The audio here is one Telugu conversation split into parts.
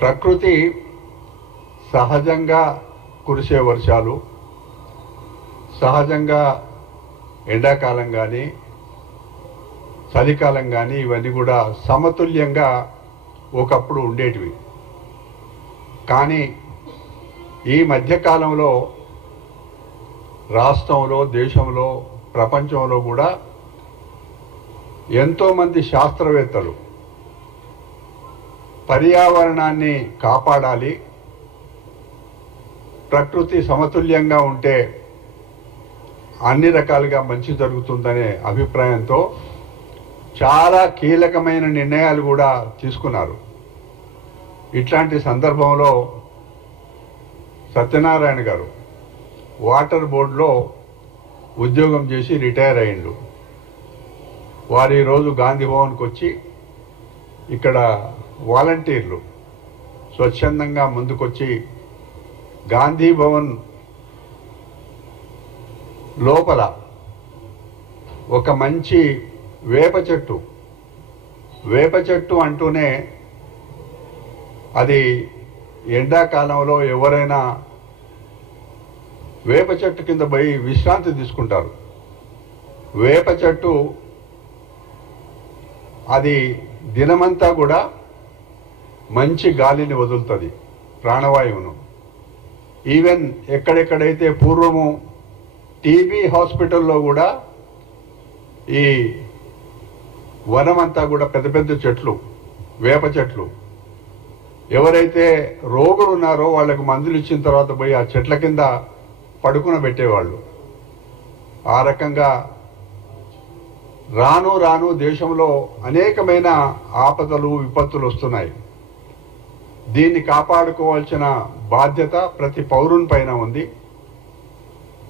ప్రకృతి సహజంగా కురిసే వర్షాలు, సహజంగా ఎండాకాలం కానీ చలికాలం కానీ ఇవన్నీ కూడా సమతుల్యంగా ఒకప్పుడు ఉండేటివి. కానీ ఈ మధ్యకాలంలో రాష్ట్రంలో, దేశంలో, ప్రపంచంలో కూడా ఎంతోమంది శాస్త్రవేత్తలు పర్యావరణాన్ని కాపాడాలి, ప్రకృతి సమతుల్యంగా ఉంటే అన్ని రకాలుగా మంచి జరుగుతుందనే అభిప్రాయంతో చాలా కీలకమైన నిర్ణయాలు కూడా తీసుకున్నారు. ఇట్లాంటి సందర్భంలో సత్యనారాయణ గారు వాటర్ బోర్డులో ఉద్యోగం చేసి రిటైర్ అయ్యిండు. వారు ఈరోజు గాంధీ భవన్కి వచ్చి ఇక్కడ వాలంటీర్లు స్వచ్ఛందంగా ముందుకొచ్చి గాంధీ భవన్ లోపల ఒక మంచి వేప చెట్టు అంటూనే అది ఎండాకాలంలో ఎవరైనా వేప చెట్టు కింద పోయి విశ్రాంతి తీసుకుంటారు. వేప చెట్టు అది దినమంతా కూడా మంచి గాలిని వదులుతుంది, ప్రాణవాయువును. ఈవెన్ ఎక్కడెక్కడైతే పూర్వము టీబీ హాస్పిటల్లో కూడా ఈ వనమంతా కూడా పెద్ద పెద్ద చెట్లు, వేప చెట్లు. ఎవరైతే రోగులు ఉన్నారో వాళ్ళకు మందులు ఇచ్చిన తర్వాత పోయి ఆ చెట్ల కింద పడుకున పెట్టేవాళ్ళు. ఆ రకంగా రాను రాను దేశంలో అనేకమైన ఆపదలు, విపత్తులు వస్తున్నాయి. దీన్ని కాపాడుకోవాల్సిన బాధ్యత ప్రతి పౌరుని పైన ఉంది.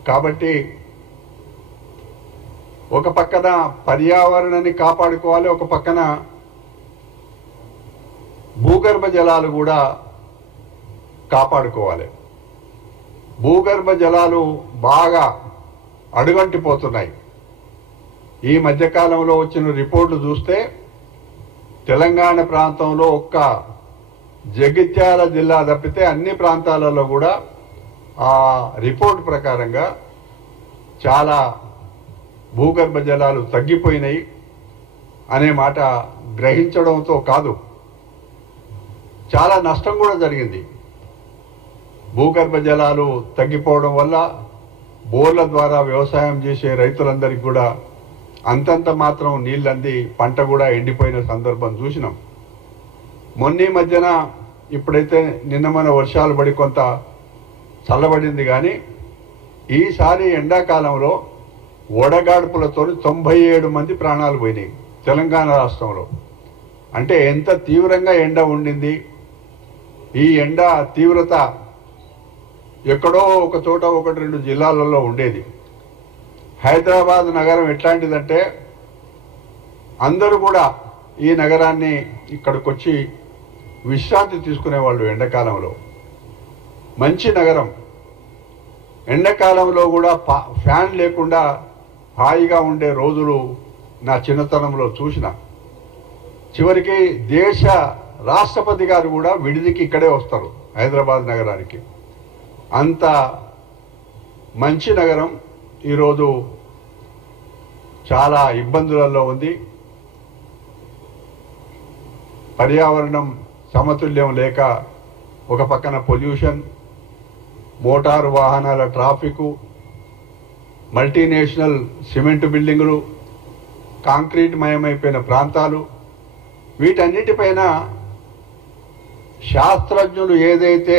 కాబట్టి ఒక పక్కన పర్యావరణాన్ని కాపాడుకోవాలి, ఒక పక్కన భూగర్భ జలాలు కూడా కాపాడుకోవాలి. భూగర్భ జలాలు బాగా అడుగంటిపోతున్నాయి. ఈ మధ్యకాలంలో వచ్చిన రిపోర్ట్లు చూస్తే తెలంగాణ ప్రాంతంలో ఒక్క జగిత్యాల జిల్లా తప్పితే అన్ని ప్రాంతాలలో కూడా ఆ రిపోర్ట్ ప్రకారంగా చాలా భూగర్భ జలాలు తగ్గిపోయినాయి అనే మాట గ్రహించడంతో కాదు, చాలా నష్టం కూడా జరిగింది. భూగర్భ జలాలు తగ్గిపోవడం వల్ల బోర్ల ద్వారా వ్యవసాయం చేసే రైతులందరికీ కూడా అంతంత మాత్రం నీళ్ళంది పంట కూడా ఎండిపోయిన సందర్భం చూసినాం. మొన్న మధ్యన ఇప్పుడైతే నిన్న మన వర్షాలు పడి కొంత చల్లబడింది. కానీ ఈసారి ఎండాకాలంలో వడగాడ్పులతో 97 మంది ప్రాణాలు పోయినాయి తెలంగాణ రాష్ట్రంలో. అంటే ఎంత తీవ్రంగా ఎండ ఉండింది. ఈ ఎండ తీవ్రత ఎక్కడో ఒక చోట 1-2 జిల్లాలలో ఉండేది. హైదరాబాద్ నగరం ఎట్లాంటిదంటే అందరూ కూడా ఈ నగరాన్ని ఇక్కడికి వచ్చి విశ్రాంతి తీసుకునేవాళ్ళు. ఎండాకాలంలో మంచి నగరం. ఎండాకాలంలో కూడా ఫ్యాన్ లేకుండా హాయిగా ఉండే రోజులు నా చిన్నతనంలో చూసిన. చివరికి దేశ రాష్ట్రపతి గారు కూడా విడిదికి ఇక్కడే వస్తారు, హైదరాబాద్ నగరానికి. అంత మంచి నగరం ఈరోజు చాలా ఇబ్బందులలో ఉంది. పర్యావరణం సమతుల్యం లేక ఒక పక్కన పొల్యూషన్, మోటారు వాహనాల ట్రాఫికు, మల్టీనేషనల్ సిమెంట్ బిల్డింగులు, కాంక్రీట్ మయమైపోయిన ప్రాంతాలు, వీటన్నిటిపైన శాస్త్రజ్ఞులు ఏదైతే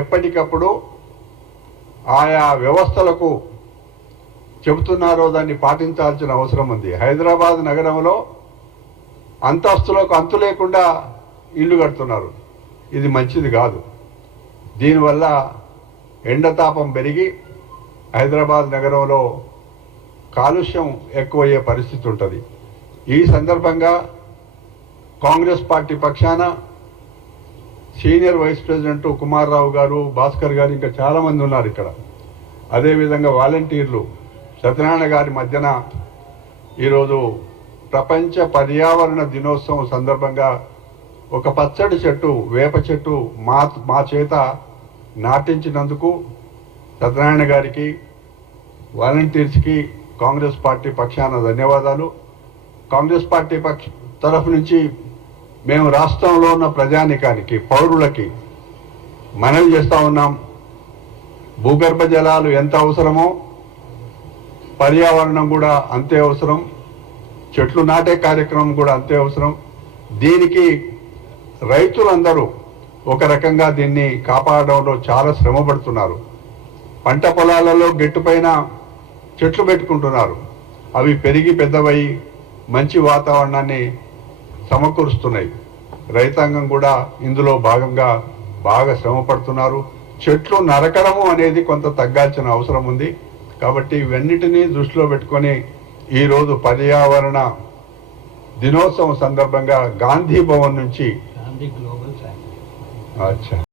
ఎప్పటికప్పుడు ఆయా వ్యవస్థలకు చెబుతున్నారో దాన్ని పాటించాల్సిన అవసరం ఉంది. హైదరాబాద్ నగరంలో అంతస్తులకు అంతు లేకుండా ఇల్లు కడుతున్నారు. ఇది మంచిది కాదు. దీనివల్ల ఎండతాపం పెరిగి హైదరాబాద్ నగరంలో కాలుష్యం ఎక్కువయ్యే పరిస్థితి ఉంటుంది. ఈ సందర్భంగా కాంగ్రెస్ పార్టీ పక్షాన సీనియర్ వైస్ ప్రెసిడెంట్ కుమార్ రావు గారు, భాస్కర్ గారు, ఇంకా చాలామంది ఉన్నారు ఇక్కడ. అదేవిధంగా వాలంటీర్లు సత్యనారాయణ గారి మధ్యన ఈరోజు ప్రపంచ పర్యావరణ దినోత్సవం సందర్భంగా ఒక పచ్చడి చెట్టు, వేప చెట్టు మా చేత నాటించినందుకు సత్యనారాయణ గారికి, వాలంటీర్స్కి కాంగ్రెస్ పార్టీ పక్షాన ధన్యవాదాలు. కాంగ్రెస్ పార్టీ తరఫు నుంచి మేము రాష్ట్రంలో ఉన్న ప్రజానికానికి, పౌరులకి మనవి చేస్తూ ఉన్నాం. భూగర్భ జలాలు ఎంత అవసరమో పర్యావరణం కూడా అంతే అవసరం, చెట్లు నాటే కార్యక్రమం కూడా అంతే అవసరం. దీనికి రైతులందరూ ఒక రకంగా దీన్ని కాపాడడంలో చాలా శ్రమ పడుతున్నారు. పంట పొలాలలో గట్టుపైన చెట్లు పెట్టుకుంటున్నారు. అవి పెరిగి పెద్దవై మంచి వాతావరణాన్ని సమకూరుస్తున్నాయి. రైతాంగం కూడా ఇందులో భాగంగా బాగా శ్రమ పడుతున్నారు. చెట్లు నరకడము అనేది కొంత తగ్గాల్సిన అవసరం ఉంది. కాబట్టి ఇవన్నిటినీ దృష్టిలో పెట్టుకొని ఈరోజు పర్యావరణ దినోత్సవం సందర్భంగా గాంధీ భవన్ నుంచి